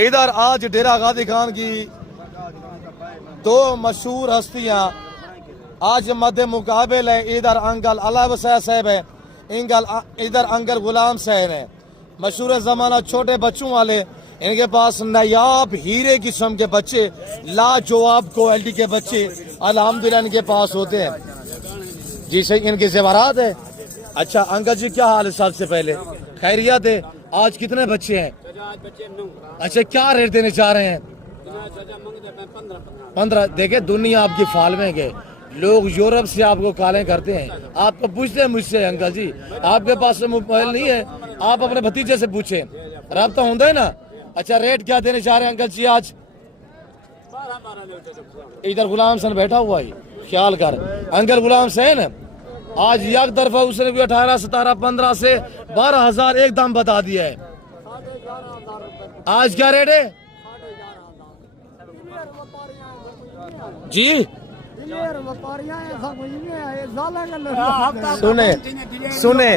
इधर आज डेरा गाजी खान की दो मशहूर हस्तियां आज मध्य मुकाबल है। इधर अंकल अला वसा साहब है, इधर अंकल गुलाम साहब है। मशहूर जमाना छोटे बच्चों वाले, इनके पास नायाब हीरे किस्म के बच्चे, लाजवाब क्वालिटी के बच्चे अल्हम्दुलिल्लाह इनके पास होते हैं जी। सही इनके ज़ेवरात है। अच्छा अंकल जी क्या हाल है? सबसे पहले खैरियत है? आज कितने बच्चे हैं? अच्छा क्या रेट देने चाह रहे हैं? 15। देखे दुनिया आपकी फाल में गए, लोग यूरोप से आपको कॉलें करते हैं, आपको पूछते हैं मुझसे अंकल जी आपके पास मोबाइल नहीं है, आप अपने भतीजे से पूछे, रब्ता होता है ना। अच्छा रेट क्या देने चाह रहे हैं अंकल जी आज? इधर गुलाम सन बैठा हुआ है, ख्याल कर अंकल गुलाम सैन आज एक तरफा उसने भी 18, 17, 15 से 12,000 एक दाम बता दिया है। आज क्या रेट है जी? सुने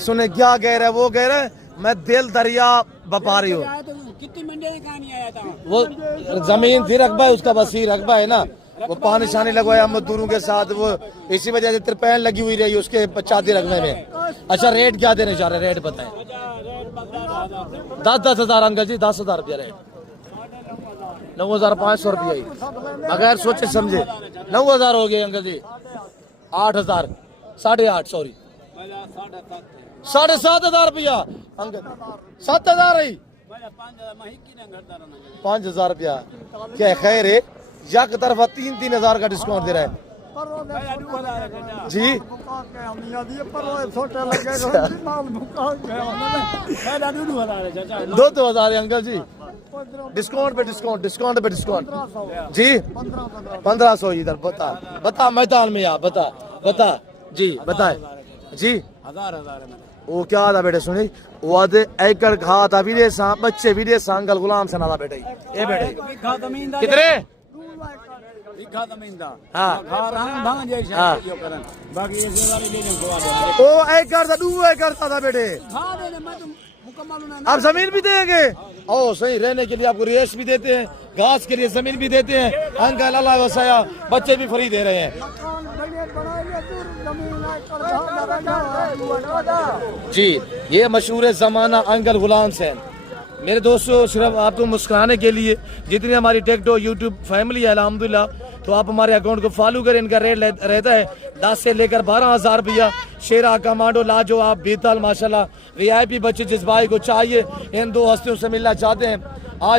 सुने क्या कह रहे? वो कह रहे मैं दिल दरिया व्यापारी हूँ। वो जमीन थी रकबा है उसका, वसी रकबा है ना, वो पानी शानी लगवाया मजदूरों के साथ, वो इसी वजह से तिरपैन लगी हुई रही उसके 50 रकबे में। अच्छा रेट क्या देने जा रहे? रेट बताएं। 10,000 अंकल जी, 10,000 रुपया रेट। 9,500 रुपया बगैर सोचे समझे 9,000 हो गए अंकल जी। 8,000 8.5 सॉरी 7,500 रुपया अंकल। 7,000 ही 5,000 रुपया क्या खैर है? एक तरफा 3,000 का डिस्काउंट दे रहा है जी। 2,000 अंकल जी, डिस्काउंट पे डिस्काउंट जी। 1,500 इधर बता मैदान में आप बता जी, बताए जी। वो क्या था बेटे सुनी वो एकड़ खा था विदेश बच्चे विदेश अंकल गुलाम से ना बेटे ये बेटे कितने ओ एकड़ था 2 एकड़ था बेटे। आप जमीन भी देंगे? ओ सही, रहने के लिए आपको रिहाइश भी देते हैं, घास के लिए जमीन भी देते हैं अंकल अल्लाह वसाया, बच्चे भी फ्री दे रहे हैं जी। ये मशहूर जमाना अंकल गुलाम सैन। मेरे दोस्तों सिर्फ आपको मुस्कुराने के लिए जितनी हमारी टेक्टो यूट्यूब फैमिली है अल्हम्दुलिल्लाह, तो आप हमारे अकाउंट को फॉलो करें। इनका रेट रहता है 10 से लेकर 12,000 रुपया। शेरा कमांडो लाजो आप बीतल माशाल्लाह VIP बच्चे जिस भाई को चाहिए इन दो हस्तियों से मिलना चाहते हैं आज